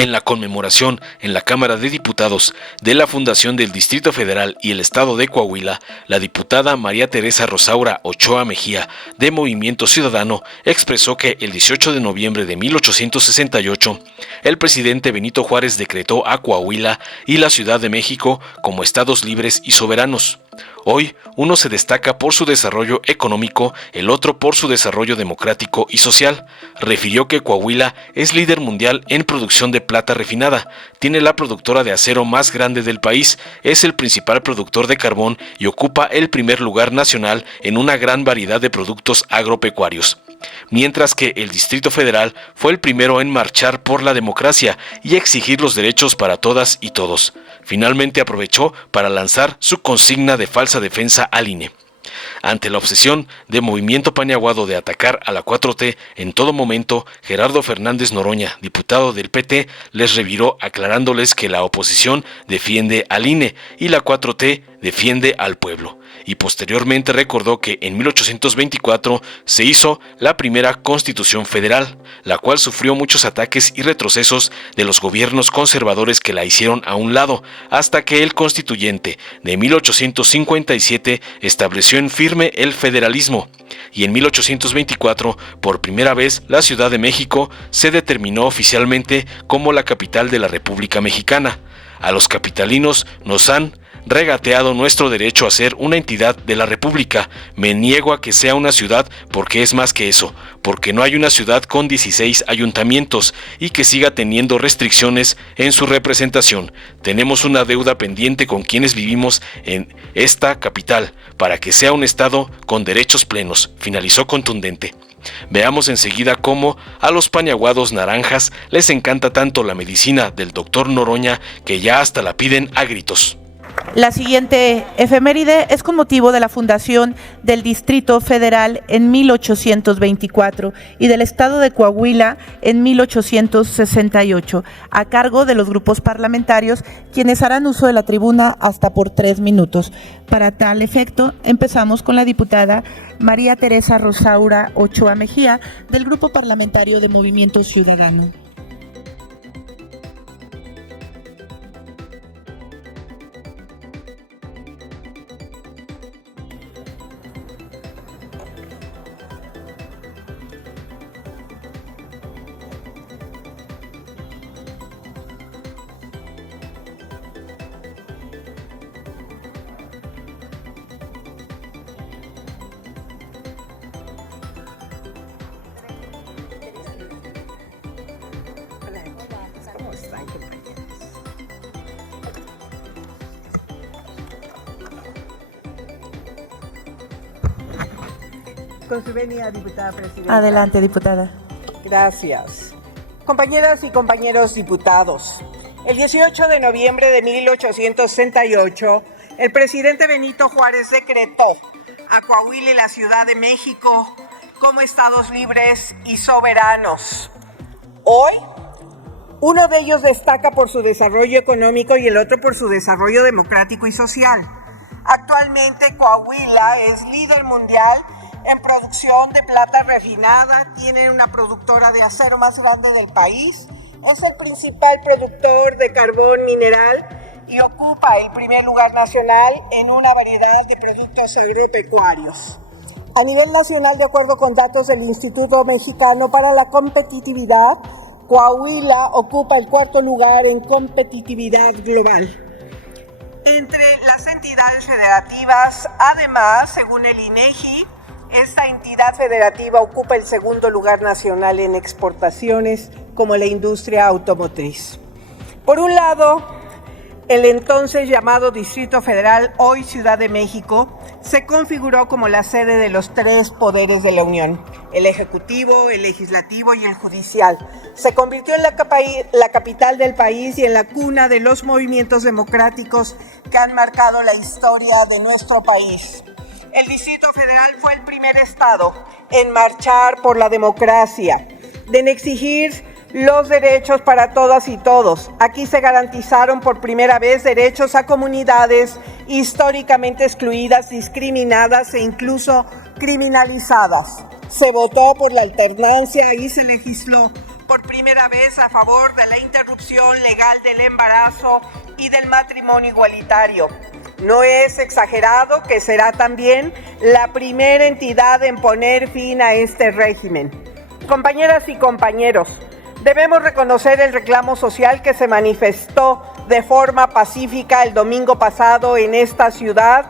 En la conmemoración en la Cámara de Diputados de la fundación del Distrito Federal y el Estado de Coahuila, la diputada María Teresa Rosaura Ochoa Mejía, de Movimiento Ciudadano, expresó que el 18 de noviembre de 1868, el presidente Benito Juárez decretó a Coahuila y la Ciudad de México como estados libres y soberanos. Hoy, uno se destaca por su desarrollo económico, el otro por su desarrollo democrático y social. Refirió que Coahuila es líder mundial en producción de plata refinada, tiene la productora de acero más grande del país, es el principal productor de carbón y ocupa el primer lugar nacional en una gran variedad de productos agropecuarios. Mientras que el Distrito Federal fue el primero en marchar por la democracia y exigir los derechos para todas y todos. Finalmente aprovechó para lanzar su consigna de falsa defensa al INE. Ante la obsesión de Movimiento Paniaguado de atacar a la 4T en todo momento, Gerardo Fernández Noroña, diputado del PT, les reviró aclarándoles que la oposición defiende al INE y la 4T defiende al pueblo. Y posteriormente recordó que en 1824 se hizo la primera Constitución Federal, la cual sufrió muchos ataques y retrocesos de los gobiernos conservadores que la hicieron a un lado, hasta que el Constituyente de 1857 estableció en firme el federalismo, y en 1824, por primera vez, la Ciudad de México se determinó oficialmente como la capital de la República Mexicana. A los capitalinos nos han regateado nuestro derecho a ser una entidad de la República. Me niego a que sea una ciudad porque es más que eso, porque no hay una ciudad con 16 ayuntamientos y que siga teniendo restricciones en su representación. Tenemos una deuda pendiente con quienes vivimos en esta capital para que sea un estado con derechos plenos, finalizó contundente. Veamos enseguida cómo a los paniaguados naranjas les encanta tanto la medicina del doctor Noroña que ya hasta la piden a gritos. La siguiente efeméride es con motivo de la fundación del Distrito Federal en 1824 y del Estado de Coahuila en 1868, a cargo de los grupos parlamentarios, quienes harán uso de la tribuna hasta por 3 minutos. Para tal efecto, empezamos con la diputada María Teresa Rosaura Ochoa Mejía, del Grupo Parlamentario de Movimiento Ciudadano. Con su venia, diputada presidenta. Adelante, diputada. Gracias. Compañeras y compañeros diputados, el 18 de noviembre de 1868, el presidente Benito Juárez decretó a Coahuila y la Ciudad de México como estados libres y soberanos. Hoy, uno de ellos destaca por su desarrollo económico y el otro por su desarrollo democrático y social. Actualmente, Coahuila es líder mundial en producción de plata refinada, tiene una productora de acero más grande del país, es el principal productor de carbón mineral y ocupa el primer lugar nacional en una variedad de productos agropecuarios. A nivel nacional, de acuerdo con datos del Instituto Mexicano para la Competitividad, Coahuila ocupa el 4º lugar en competitividad global. Entre las entidades federativas, además, según el INEGI, esta entidad federativa ocupa el 2º lugar nacional en exportaciones como la industria automotriz. Por un lado, el entonces llamado Distrito Federal, hoy Ciudad de México, se configuró como la sede de los 3 poderes de la Unión, el Ejecutivo, el Legislativo y el Judicial. Se convirtió en la capital del país y en la cuna de los movimientos democráticos que han marcado la historia de nuestro país. El Distrito Federal fue el primer estado en marchar por la democracia, en exigir los derechos para todas y todos. Aquí se garantizaron por primera vez derechos a comunidades históricamente excluidas, discriminadas e incluso criminalizadas. Se votó por la alternancia y se legisló por primera vez a favor de la interrupción legal del embarazo y del matrimonio igualitario. No es exagerado que será también la primera entidad en poner fin a este régimen. Compañeras y compañeros, debemos reconocer el reclamo social que se manifestó de forma pacífica el domingo pasado en esta ciudad,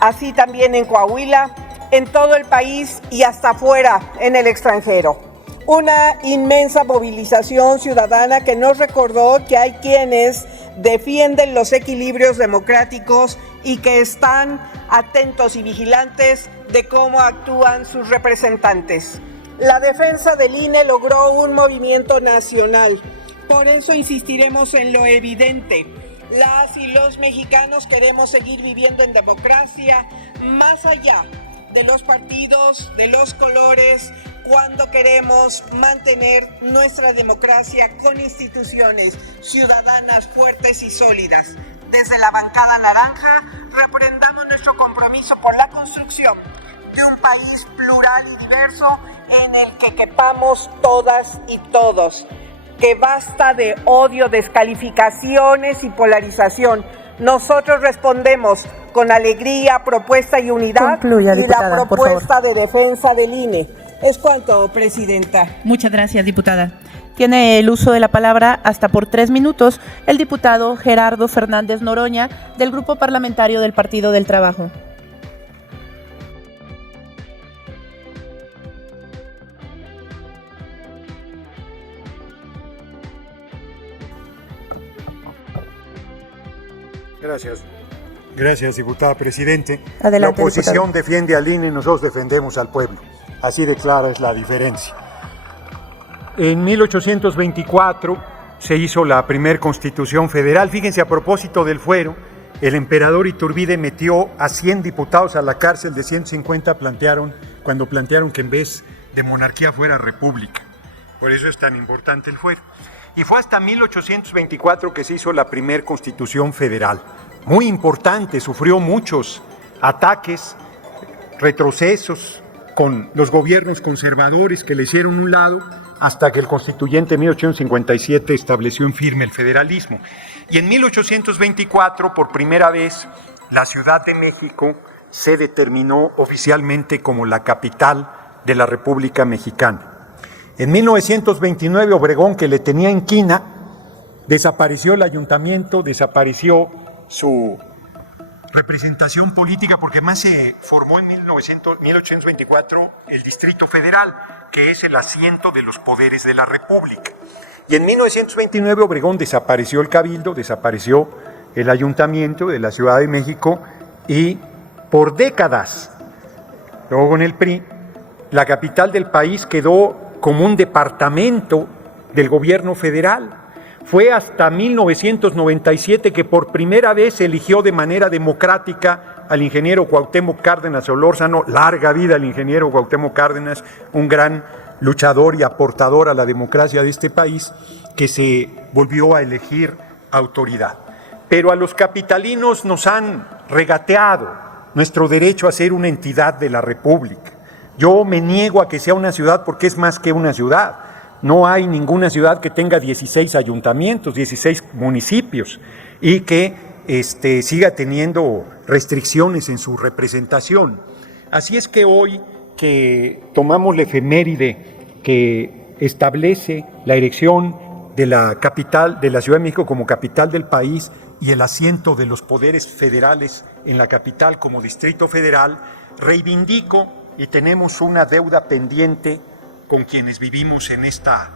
así también en Coahuila, en todo el país y hasta afuera, en el extranjero. Una inmensa movilización ciudadana que nos recordó que hay quienes defienden los equilibrios democráticos y que están atentos y vigilantes de cómo actúan sus representantes. La defensa del INE logró un movimiento nacional. Por eso insistiremos en lo evidente. Las y los mexicanos queremos seguir viviendo en democracia más allá de los partidos, de los colores, cuando queremos mantener nuestra democracia con instituciones ciudadanas fuertes y sólidas. Desde la bancada naranja, reprendamos nuestro compromiso por la construcción de un país plural y diverso en el que quepamos todas y todos. Que basta de odio, descalificaciones y polarización. Nosotros respondemos con alegría, propuesta y unidad. Concluya, diputada, y la propuesta de defensa del INE. Es cuanto, Presidenta. Muchas gracias, diputada. Tiene el uso de la palabra hasta por 3 minutos el diputado Gerardo Fernández Noroña, del Grupo Parlamentario del Partido del Trabajo. Gracias, diputada Presidente. Adelante, la oposición diputado. defiende al INE, nosotros defendemos al pueblo. Así de clara es la diferencia. En 1824 se hizo la primer Constitución Federal. Fíjense, a propósito del fuero, el emperador Iturbide metió a 100 diputados a la cárcel, de 150 cuando plantearon que en vez de monarquía fuera república. Por eso es tan importante el fuero. Y fue hasta 1824 que se hizo la primer Constitución Federal. Muy importante, sufrió muchos ataques, retrocesos con los gobiernos conservadores que le hicieron un lado, hasta que el constituyente en 1857 estableció en firme el federalismo. Y en 1824, por primera vez, la Ciudad de México se determinó oficialmente como la capital de la República Mexicana. En 1929, Obregón, que le tenía inquina, desapareció el ayuntamiento, desapareció su representación política, porque más se formó en 1824 el Distrito Federal, que es el asiento de los poderes de la República. Y en 1929 Obregón desapareció el Cabildo, desapareció el ayuntamiento de la Ciudad de México, y por décadas, luego con el PRI, la capital del país quedó como un departamento del gobierno federal. Fue hasta 1997 que por primera vez se eligió de manera democrática al ingeniero Cuauhtémoc Cárdenas Solórzano. Larga vida al ingeniero Cuauhtémoc Cárdenas, un gran luchador y aportador a la democracia de este país, que se volvió a elegir autoridad. Pero a los capitalinos nos han regateado nuestro derecho a ser una entidad de la República. Yo me niego a que sea una ciudad, porque es más que una ciudad. No hay ninguna ciudad que tenga 16 ayuntamientos, 16 municipios, y que siga teniendo restricciones en su representación. Así es que hoy que tomamos la efeméride que establece la erección de la capital de la Ciudad de México como capital del país y el asiento de los poderes federales en la capital como Distrito Federal, reivindico, y tenemos una deuda pendiente con quienes vivimos en esta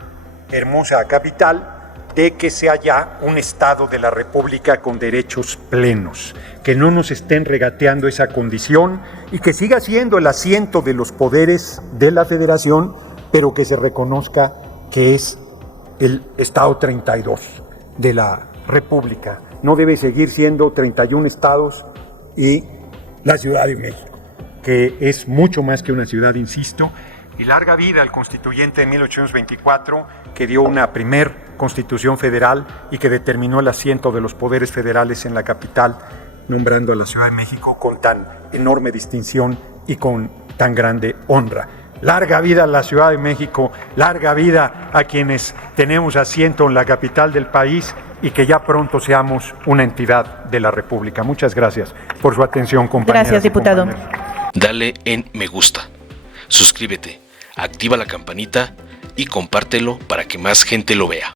hermosa capital, de que sea ya un Estado de la República con derechos plenos, que no nos estén regateando esa condición y que siga siendo el asiento de los poderes de la Federación, pero que se reconozca que es el Estado 32 de la República. No debe seguir siendo 31 estados y la Ciudad de México, que es mucho más que una ciudad, insisto. Y larga vida al constituyente de 1824, que dio una primer constitución federal y que determinó el asiento de los poderes federales en la capital, nombrando a la Ciudad de México con tan enorme distinción y con tan grande honra. Larga vida a la Ciudad de México, larga vida a quienes tenemos asiento en la capital del país y que ya pronto seamos una entidad de la República. Muchas gracias por su atención, compañeras. Gracias, diputado. Dale en me gusta, suscríbete, activa la campanita y compártelo para que más gente lo vea.